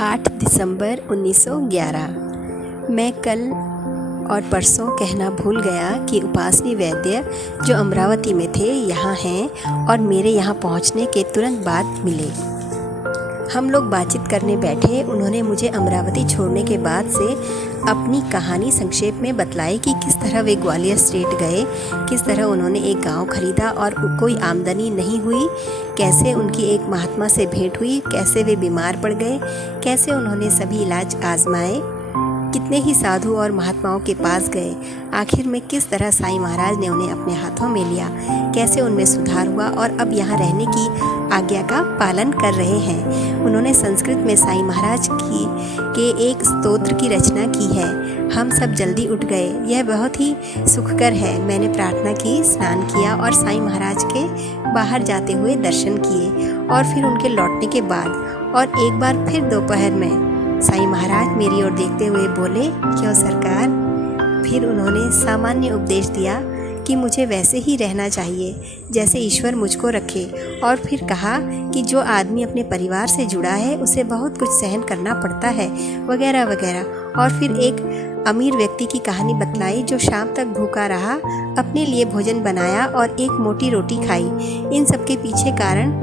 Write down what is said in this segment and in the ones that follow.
8 दिसंबर 1911। मैं कल और परसों कहना भूल गया कि उपासनी वैद्य जो अमरावती में थे यहाँ हैं और मेरे यहाँ पहुँचने के तुरंत बाद मिले। हम लोग बातचीत करने बैठे। उन्होंने मुझे अमरावती छोड़ने के बाद से अपनी कहानी संक्षेप में बतलाई कि किस तरह वे ग्वालियर स्टेट गए, किस तरह उन्होंने एक गांव खरीदा और कोई आमदनी नहीं हुई, कैसे उनकी एक महात्मा से भेंट हुई, कैसे वे बीमार पड़ गए, कैसे उन्होंने सभी इलाज आजमाए, कितने ही साधु और महात्माओं के पास गए, आखिर में किस तरह साईं महाराज ने उन्हें अपने हाथों में लिया, कैसे उनमें सुधार हुआ और अब यहाँ रहने की आज्ञा का पालन कर रहे हैं। उन्होंने संस्कृत में साईं महाराज के एक स्तोत्र की रचना की है। हम सब जल्दी उठ गए। यह बहुत ही सुखकर है। मैंने प्रार्थना की, स्नान किया और साईं महाराज के बाहर जाते हुए दर्शन किए और फिर उनके लौटने के बाद और एक बार फिर दोपहर में साईं महाराज मेरी ओर देखते हुए बोले, क्यों सरकार? फिर उन्होंने सामान्य उपदेश दिया कि मुझे वैसे ही रहना चाहिए जैसे ईश्वर मुझको रखे, और फिर कहा कि जो आदमी अपने परिवार से जुड़ा है उसे बहुत कुछ सहन करना पड़ता है, वगैरह वगैरह। और फिर एक अमीर व्यक्ति की कहानी बतलाई जो शाम तक भूखा रहा, अपने लिए भोजन बनाया और एक मोटी रोटी खाई। इन सब के पीछे कारण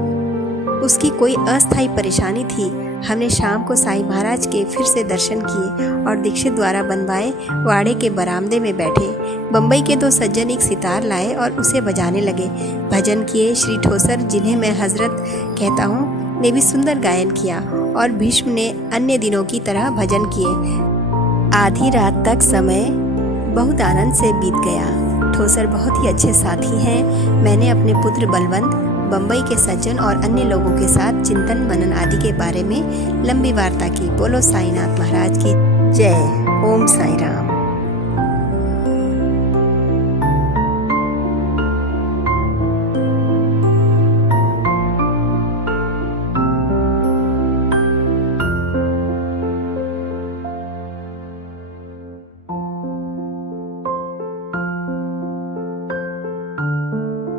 उसकी कोई अस्थायी परेशानी थी। हमने शाम को साईं महाराज के फिर से दर्शन किए और दीक्षित द्वारा बनवाए वाड़े के बरामदे में बैठे। बम्बई के दो सज्जन एक सितार लाए और उसे बजाने लगे। भजन किए। श्री ठोसर, जिन्हें मैं हजरत कहता हूँ, ने भी सुंदर गायन किया और भीष्म ने अन्य दिनों की तरह भजन किए। आधी रात तक समय बहुत आनंद से बीत गया। ठोसर बहुत ही अच्छे साथी हैं। मैंने अपने पुत्र बलवंत, बम्बई के सज्जन और अन्य लोगों के साथ चिंतन मनन आदि के बारे में लंबी वार्ता की। बोलो साईनाथ महाराज की जय। ओम साई राम।